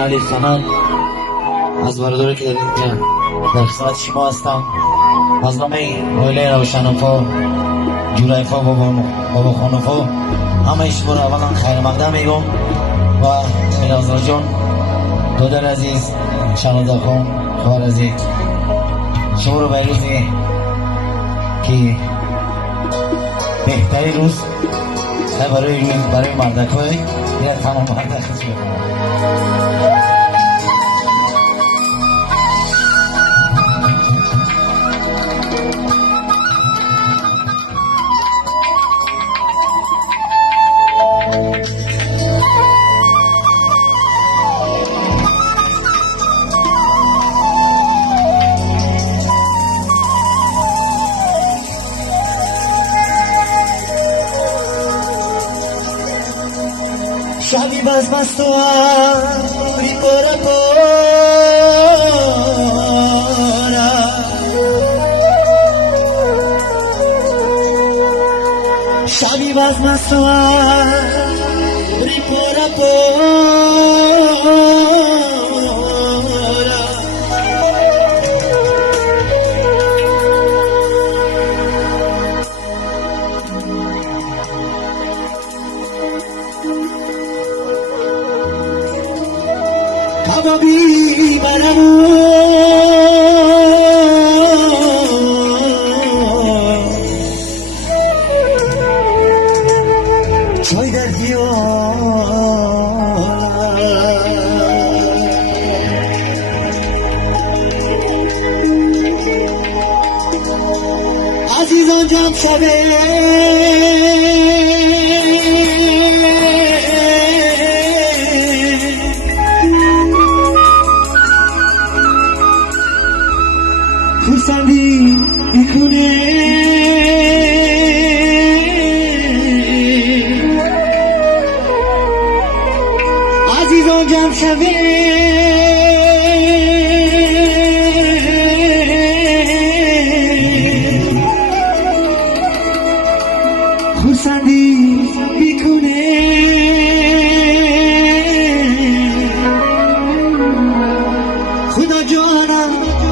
علی سند از برادری که در خدمت شما هستم. از نام عائله روشنفا جورایفا بابا خانفا همه شما را اولا خیر مقدم میگم و میرزا جان دادر عزیز شنوده خان خواهر عزیز شما رو به روزی که بهتری روز برای مردک های یا تمام مردک خوش بکنم. شبی باز مست و آری پورا پورا شبی باز مست و آری پورا پورا Kababi baramu Choy dar Azizan jam shabe Kursandi ikune Azizon jam shabe Kursandi ikune Khuda jana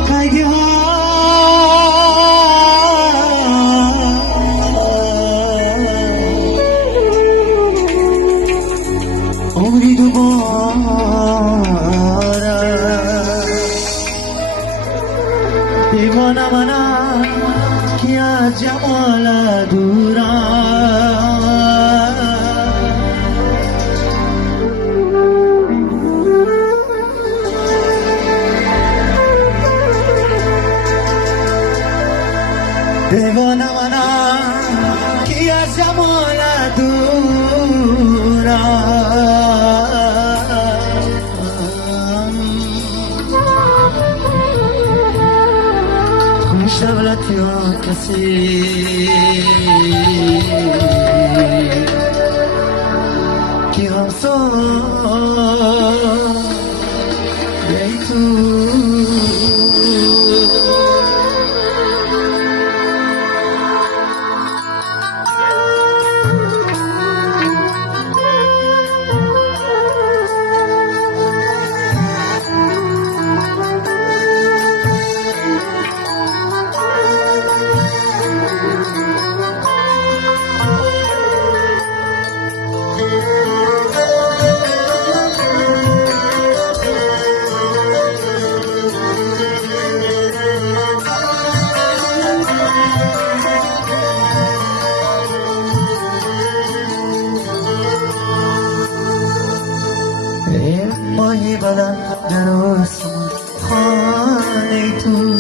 kaige ha عمری دوباره دیوانه منم که از جمال دورم دیوانه منم که از جمال خوش دولت یا کسی که همسایه تو ماهی بلند در آسمان خانه تو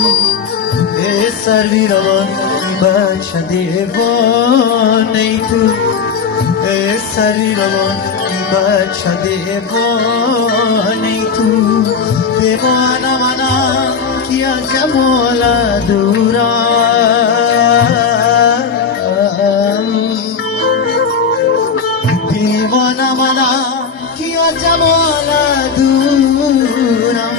سروی روان بچه دیوانه تو سروی روان بچه دیوانه تو دیوانه منم که از جمال دورم دیوانه منم که از جمال دورم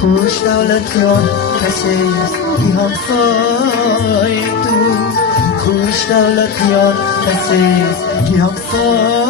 خوش دولتیان کسی که همسایه تو خوش دولتیان کسی که همسایه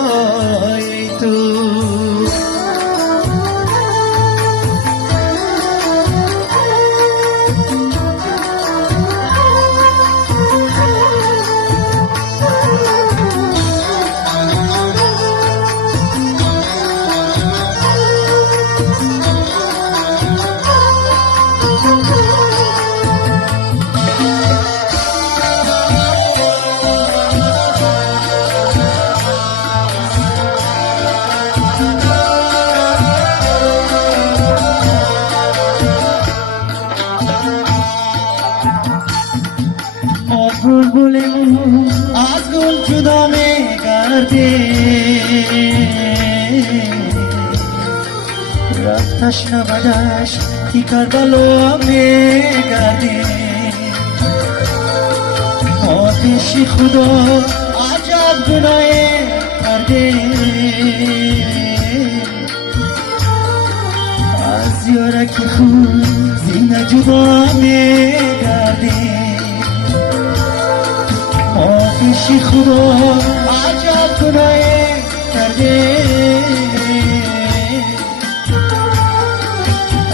और बुलबुले आज गुल जुदा में कर दे रत्ताश न बजाश की कर बलो में कर दे मौतेशी खुदा आजाद गुनाहे कर दे आज योरा की खून जीना जुदा में कर दे मौतेशी खुदा आजाद गुनाहे कर दे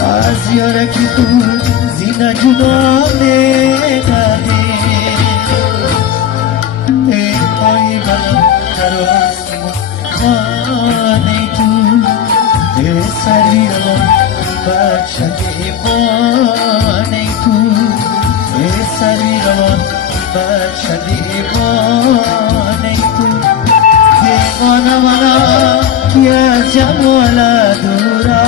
आज योरा की खून जीना जुदा में कर दे Jamala dura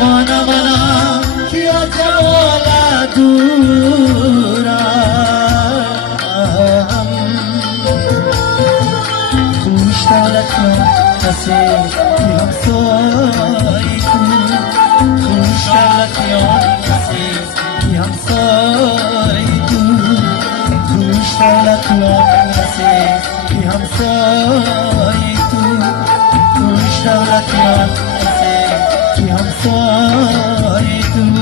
mana mana kiya jamala dura खुशहाल हंसे कि हम सोए खुशहाल हंसे कि हम सोए खुशहाल हंसे कि हम सोए खुशहाल हंसे कि हम सोए